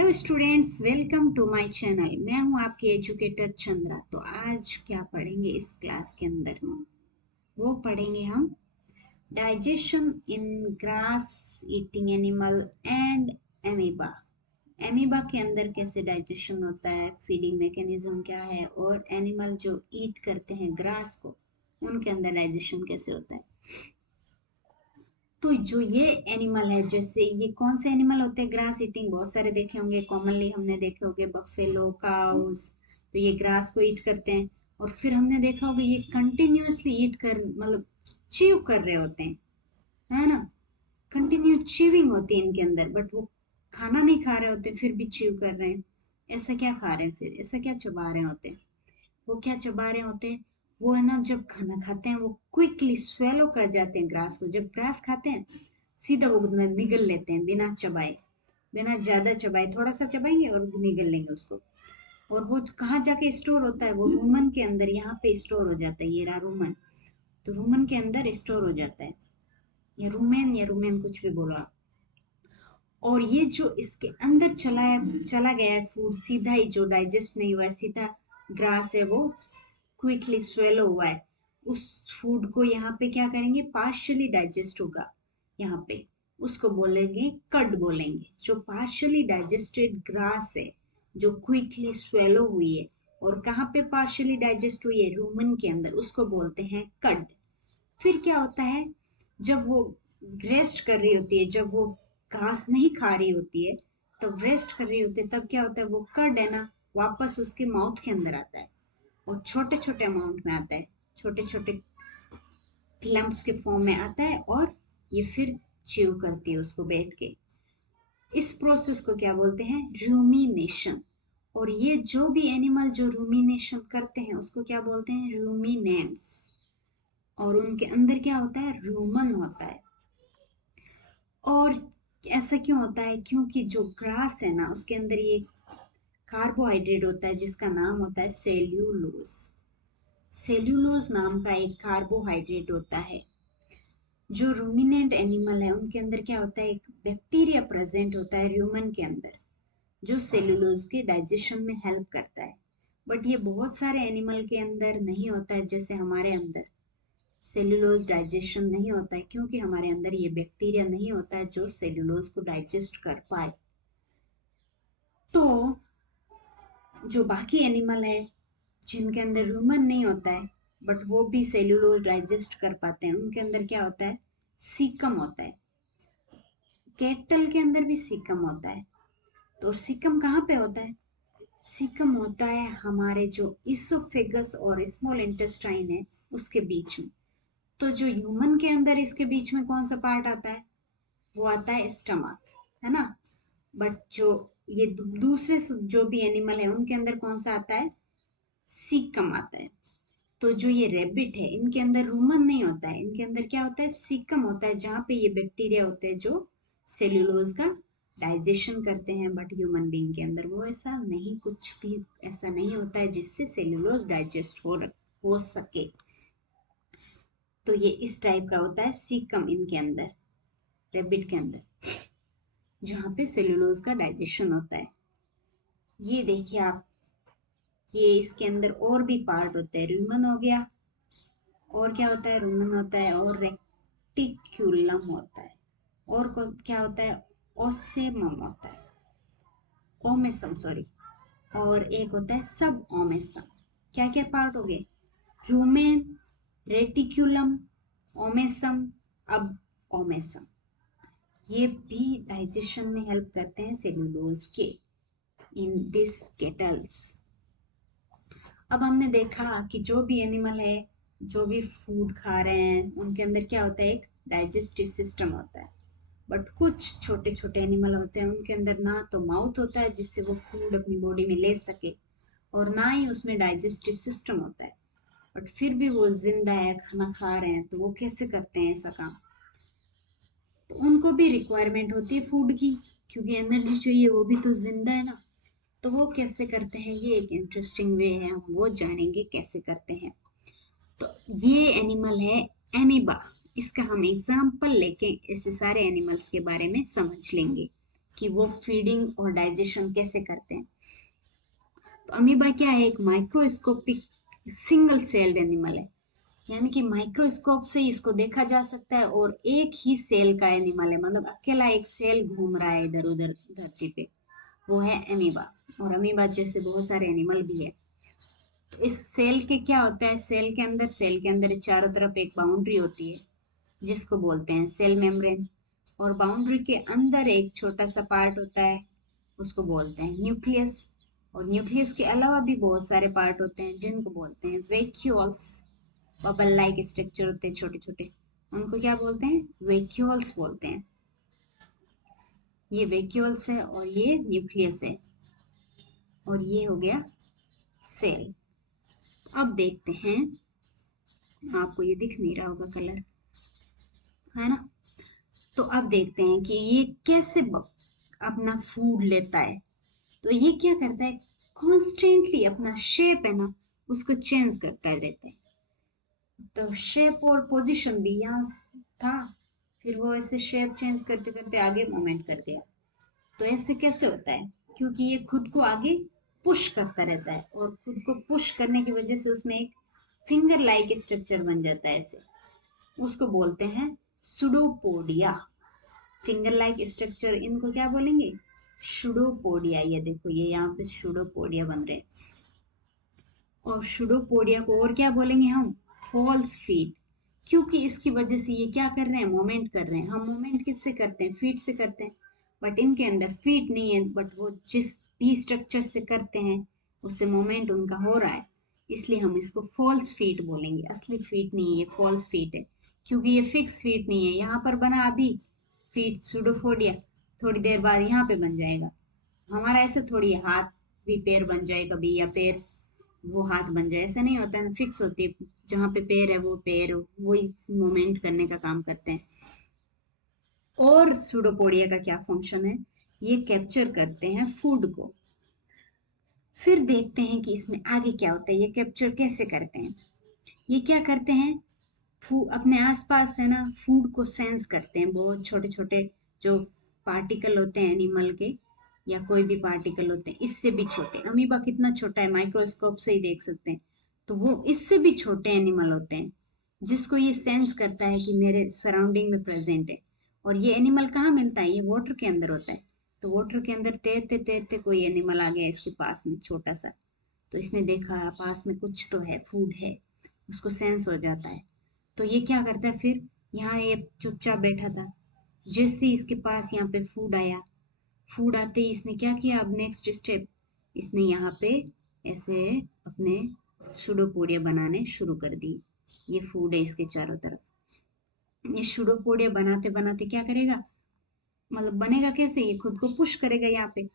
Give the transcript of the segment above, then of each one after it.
Hello students, welcome to my channel. मैं हूं आपकी एजुकेटर चंद्रा। तो आज क्या पढ़ेंगे इस क्लास के अंदर में, वो पढ़ेंगे हम digestion in grass eating animal and amoeba. Amoeba के अंदर कैसे डाइजेशन होता है, फीडिंग मैकेनिज्म क्या है, और एनिमल जो ईट करते हैं ग्रास को, उनके अंदर डाइजेशन कैसे होता है। तो जो ये एनिमल है, जैसे ये कौन से एनिमल होते हैं ग्रास ईटिंग, बहुत सारे देखे होंगे, कॉमनली हमने देखे होंगे बफेलो, काउस। तो ये ग्रास को ईट करते हैं, और फिर हमने देखा होगा ये कंटिन्यूअसली ईट कर, मतलब चीव कर रहे होते हैं, है ना। कंटिन्यू चीविंग होती है इनके अंदर, बट वो खाना नहीं खा रहे होते फिर भी चीव कर रहे हैं। ऐसा क्या खा रहे हैं, फिर ऐसा क्या चबा रहे होते हैं, वो क्या चबा रहे होते हैं। वो है ना, जब खाना खाते हैं वो क्विकली स्वेलो कर जाते हैं ग्रास को। जब ग्रास खाते हैं सीधा वो निगल लेते हैं बिना चबाए, बिना ज्यादा चबाए, थोड़ा सा चबाएंगे और निगल लेंगे उसको। और वो कहाँ जाके स्टोर होता है, वो रूमन के अंदर, यहाँ पे स्टोर हो जाता है। ये रहा रूमन, तो रूमन के अंदर स्टोर हो जाता है, या रूमेन कुछ भी बोलो आप। और ये जो इसके अंदर चला गया है फूड, सीधा ही जो डाइजेस्ट नहीं हुआ है, सीधा ग्रास है वो क्विकली स्वेलो हुआ है, उस फूड को यहाँ पे क्या करेंगे, पार्शियली डाइजेस्ट होगा। यहाँ पे उसको बोलेंगे कड बोलेंगे। जो पार्शियली डाइजेस्टेड ग्रास है, जो क्विकली स्वेलो हुई है, और कहाँ पे पार्शियली डाइजेस्ट हुई है, रूमन के अंदर, उसको बोलते हैं कड। फिर क्या होता है, जब वो रेस्ट कर रही होती है, जब वो घास नहीं खा रही होती है, तब रेस्ट कर रही होती है, तब क्या होता है, वो कर्ड है ना, वापस उसके माउथ के अंदर आता है, और छोटे छोटे अमाउंट में आता है, छोटे छोटे लम्प्स के फॉर्म में आता है, और ये फिर च्यू करती है उसको बैठ के। इस प्रोसेस को क्या बोलते हैं, रूमिनेशन। और ये जो भी एनिमल जो रूमिनेशन करते हैं उसको क्या बोलते हैं, रूमिनेंट्स। और उनके अंदर क्या होता है, रूमन होता है। और ऐसा क्यों होता है, क्योंकि जो ग्रास है ना, उसके अंदर ये कार्बोहाइड्रेट होता है जिसका नाम होता है सेल्यूलोज। सेल्यूलोज नाम का एक कार्बोहाइड्रेट होता है। जो रूमिनेंट एनिमल है उनके अंदर क्या होता है, एक बैक्टीरिया प्रेजेंट होता है ह्यूमन के अंदर, जो सेल्यूलोज के डाइजेशन में हेल्प करता है। बट ये बहुत सारे एनिमल के अंदर नहीं होता है, जैसे हमारे अंदर सेल्यूलोज डाइजेशन नहीं होता है, क्योंकि हमारे अंदर ये बैक्टीरिया नहीं होता है जो सेल्यूलोज को डाइजेस्ट कर पाए। तो जो बाकी एनिमल है जिनके अंदर रूमन नहीं होता है, बट वो भी सेल्यूलोज डाइजेस्ट कर पाते हैं, उनके अंदर क्या होता है, सीकम होता है। कैटल के अंदर भी सीकम होता है। तो सीकम कहाँ पे होता है, सीकम होता है हमारे जो इसोफेगस और स्मॉल इंटेस्टाइन है उसके बीच में। तो जो ह्यूमन के अंदर इसके बीच में कौन सा पार्ट आता है, वो आता है स्टमक, है ना। बट जो ये दूसरे जो भी एनिमल है उनके अंदर कौन सा आता है, सीकम आता है। तो जो ये रेबिट है इनके अंदर रूमन नहीं होता है, इनके अंदर क्या होता है, सीकम होता है, जहाँ पे ये बैक्टीरिया होते हैं जो सेल्यूलोज का डाइजेशन करते हैं। बट ह्यूमन बीइंग के अंदर वो ऐसा नहीं, कुछ भी ऐसा नहीं होता है जिससे सेल्यूलोज डाइजेस्ट हो सके। तो ये इस टाइप का होता है सीकम इनके अंदर, रेबिट के अंदर, जहाँ पे सेल्यूलोज का डाइजेशन होता है। ये देखिए आप, ये इसके अंदर और भी पार्ट होते हैं, रूमन हो गया, और क्या होता है, रूमन होता है, और रेक्टिक्यूलम होता है, और क्या होता है, ओसेमम होता है, ओमेसम सॉरी, और एक होता है सब ओमेसम। क्या क्या पार्ट हो गए, रूमेन, रेटिक्यूलम, ओमेसम, अब ओमेसम। ये भी डाइजेशन में हेल्प करते हैं सेल्यूलोज के, इन दिस केटल्स। अब हमने देखा कि जो भी एनिमल है, जो भी फूड खा रहे हैं, उनके अंदर क्या होता है, एक डाइजेस्टिव सिस्टम होता है। बट कुछ छोटे छोटे एनिमल होते हैं उनके अंदर ना तो माउथ होता है जिससे वो फूड अपनी बॉडी में ले सके, और ना ही उसमें डाइजेस्टिव सिस्टम होता है। बट फिर भी वो जिंदा है, खाना खा रहे हैं, तो वो कैसे करते हैं ऐसा काम। तो उनको भी रिक्वायरमेंट होती है फूड की, क्योंकि एनर्जी चाहिए, वो भी तो जिंदा है ना। तो वो कैसे करते हैं, ये एक इंटरेस्टिंग वे है, हम वो जानेंगे कैसे करते हैं। तो ये एनिमल है एमीबा। इसका हम एग्जाम्पल लेके ऐसे सारे एनिमल्स के बारे में समझ लेंगे। कि वो फीडिंग और डाइजेशन कैसे करते हैं। तो अमीबा क्या है, एक माइक्रोस्कोपिक सिंगल सेल्ड एनिमल है, यानी कि माइक्रोस्कोप से इसको देखा जा सकता है और एक ही सेल का एनिमल है, मतलब अकेला एक सेल घूम रहा है इधर उधर धरती पे, वो है अमीबा। और अमीबा जैसे बहुत सारे एनिमल भी है। तो इस सेल के क्या होता है, सेल के अंदर चारों तरफ एक बाउंड्री होती है जिसको बोलते हैं सेल मेम्ब्रेन, और बाउंड्री के अंदर एक छोटा सा पार्ट होता है, उसको बोलते हैं न्यूक्लियस। और न्यूक्लियस के अलावा भी बहुत सारे पार्ट होते हैं जिनको बोलते हैं वैक्यूल्स। बबल लाइक स्ट्रक्चर होते हैं छोटे छोटे, उनको क्या बोलते हैं, वैक्यूल्स बोलते हैं। ये वैक्यूल्स है और ये न्यूक्लियस है, और ये हो गया सेल। अब देखते हैं, आपको ये दिख नहीं रहा होगा कलर, है ना। तो अब देखते हैं कि ये कैसे अपना फूड लेता है। तो ये क्या करता है, कॉन्स्टेंटली अपना शेप है ना उसको चेंज करता रहता है। तो शेप और पोजीशन भी यहाँ था, फिर वो ऐसे शेप चेंज करते करते आगे मूवमेंट कर गया। तो ऐसे कैसे होता है, क्योंकि ये खुद को आगे पुश करता रहता है, और खुद को पुश करने की वजह से उसमें एक फिंगर लाइक स्ट्रक्चर बन जाता है ऐसे, उसको बोलते हैं सुडोपोडिया। फिंगर लाइक स्ट्रक्चर, इनको क्या बोलेंगे, सुडोपोडिया। ये देखो ये यहाँ पे सुडोपोडिया बन रहे हैं। और सुडोपोडिया को और क्या बोलेंगे हम, फॉल्स फीट, क्योंकि इसकी वजह से ये क्या कर रहे हैं, मोमेंट कर रहे हैं। हम मोमेंट किससे करते हैं, फीट से करते हैं, बट इनके अंदर फीट नहीं है, बट वो जिस भी स्ट्रक्चर से करते हैं उससे मोमेंट उनका हो रहा है, इसलिए हम इसको फॉल्स फीट बोलेंगे। असली फीट नहीं है, ये फॉल्स फीट है, क्योंकि ये फिक्स फीट नहीं है। यहाँ पर बना अभी फीट सुडोपोडिया, थोड़ी देर बाद यहाँ पे बन जाएगा। हमारा ऐसे थोड़ी है, हाथ भी पैर बन जाए कभी, या पैर वो हाथ बन जाए, ऐसा नहीं होता है ना, फिक्स होती है। जहाँ पे पैर है वो पैर वही मूवमेंट करने का काम करते हैं। और सूडोपोडिया का क्या फंक्शन है, ये कैप्चर करते हैं फूड को। फिर देखते हैं कि इसमें आगे क्या होता है, ये कैप्चर कैसे करते हैं। ये क्या करते हैं, अपने आसपास है ना फूड को सेंस करते हैं। बहुत छोटे छोटे जो पार्टिकल होते हैं एनिमल के, या कोई भी पार्टिकल होते हैं, इससे भी छोटे, अमीबा कितना छोटा है माइक्रोस्कोप से ही देख सकते हैं। तो वो इससे भी छोटे एनिमल होते हैं जिसको ये सेंस करता है कि मेरे सराउंडिंग में प्रेजेंट है। और ये एनिमल कहाँ मिलता है, ये वाटर के अंदर होता है। तो वाटर के अंदर तैरते तैरते कोई एनिमल आ गया इसके पास में छोटा सा, तो इसने देखा पास में कुछ तो है, फूड है, उसको सेंस हो जाता है। तो ये क्या करता है, फिर यहाँ ये चुपचाप बैठा था, जैसे ही इसके पास यहाँ पे फूड आया, फूड आते ही इसने क्या किया, अब नेक्स्ट स्टेप, इसने यहाँ पे ऐसे अपने सुडोपोडिया बनाने शुरू कर दी। ये फूड है इसके चारों तरफ। ये सुडोपोडिया बनाते बनाते क्या करेगा, मतलब बनेगा कैसे, ये खुद को पुश करेगा यहाँ पे।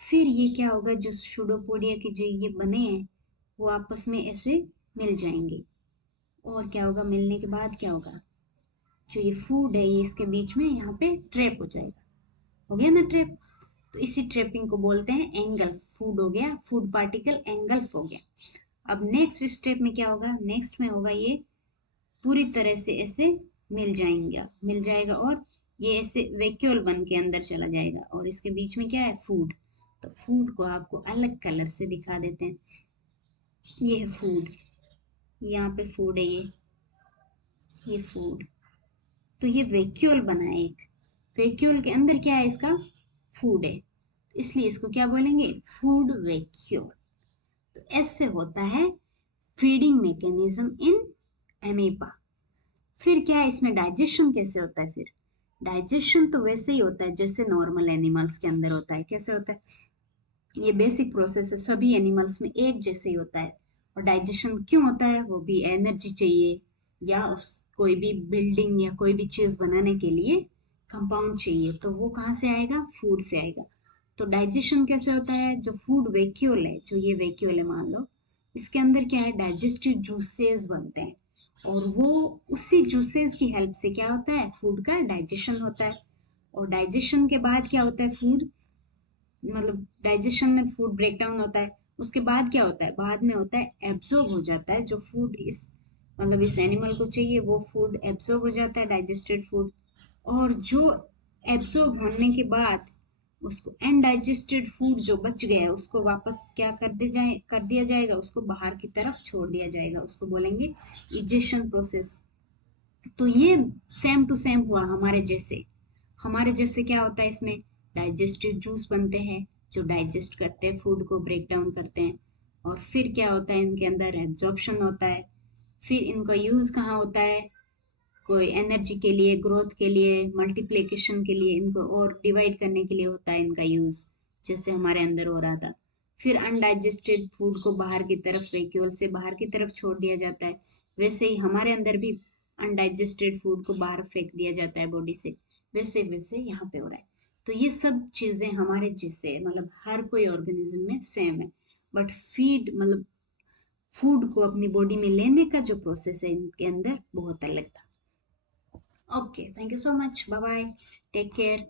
फिर ये क्या होगा, जो सुडोपोडिया के जो ये बने हैं वो आपस में ऐसे मिल जाएंगे। और क्या होगा, मिलने के बाद क्या होगा, जो ये फूड है ये इसके बीच में यहाँ पे ट्रैप हो जाएगा। हो गया ना ट्रैप। तो इसी ट्रैपिंग को बोलते हैं एंगल्फ। फूड हो गया, फूड पार्टिकल एंगल्फ हो गया। अब नेक्स्ट स्टेप में क्या होगा, नेक्स्ट में होगा ये पूरी तरह से ऐसे मिल जाएगा, और ये ऐसे वैक्यूल बन के अंदर चला जाएगा, और इसके बीच में क्या है, फूड। तो फूड को आपको अलग कलर से दिखा देते हैं। ये है फूड, यहाँ पे फूड है, ये फूड। तो ये वैक्यूल बना है एक, वैक्यूल के अंदर क्या है, इसका फूड है, इसलिए इसको क्या बोलेंगे, फूड वैक्यूल। तो ऐसे होता है फीडिंग मैकेनिज्म इन एमीबा। फिर क्या है, इसमें डाइजेशन कैसे होता है, फिर डाइजेशन तो वैसे ही होता है जैसे नॉर्मल एनिमल्स के अंदर होता है। कैसे होता है, ये बेसिक प्रोसेस है, सभी एनिमल्स में एक जैसे ही होता है। और डाइजेशन क्यों होता है, वो भी एनर्जी चाहिए, या उस कोई भी बिल्डिंग या कोई भी चीज बनाने के लिए कंपाउंड चाहिए, तो वो कहाँ से आएगा, फूड से आएगा। तो डाइजेशन कैसे होता है, जो फूड वैक्यूल है, जो ये वैक्यूल है मान लो, इसके अंदर क्या है, डाइजेस्टिव जूसेस बनते हैं, और वो उसी जूसेस की हेल्प से क्या होता है, फूड का डाइजेशन होता है। और डाइजेशन के बाद क्या होता है, फूड मतलब डाइजेशन में फूड ब्रेक डाउन होता है, उसके बाद क्या होता है, बाद में होता है एब्जॉर्ब हो जाता है, जो फूड इस मतलब इस एनिमल को चाहिए वो फूड एब्जॉर्ब हो जाता है, डाइजेस्टेड फूड। और जो एब्जॉर्ब होने के बाद उसको अनडाइजेस्टेड फूड जो बच गया है उसको वापस क्या कर दिया जाएगा, उसको बाहर की तरफ छोड़ दिया जाएगा, उसको बोलेंगे इजेशन प्रोसेस। तो ये सेम टू सेम हुआ हमारे जैसे क्या होता है इसमें, डाइजेस्टिव जूस बनते हैं जो डाइजेस्ट करते हैं, फूड को ब्रेक डाउन करते हैं, और फिर क्या होता है इनके अंदर एब्जॉर्प्शन होता है, फिर इनका यूज कहाँ होता है, कोई एनर्जी के लिए, ग्रोथ के लिए, मल्टीप्लिकेशन के लिए, इनको और डिवाइड करने के लिए होता है इनका यूज, जैसे हमारे अंदर हो रहा था। फिर अनडाइजेस्टेड फूड को बाहर की तरफ, वैक्यूल से बाहर की तरफ छोड़ दिया जाता है, वैसे ही हमारे अंदर भी अनडाइजेस्टेड फूड को बाहर फेंक दिया जाता है बॉडी से, वैसे वैसे यहाँ पे हो रहा है। तो ये सब चीजें हमारे जैसे, मतलब हर कोई ऑर्गेनिज्म में सेम है, बट फीड मतलब फूड को अपनी बॉडी में लेने का जो प्रोसेस है इनके अंदर बहुत अलग था। Okay, thank you so much. Bye bye. Take care.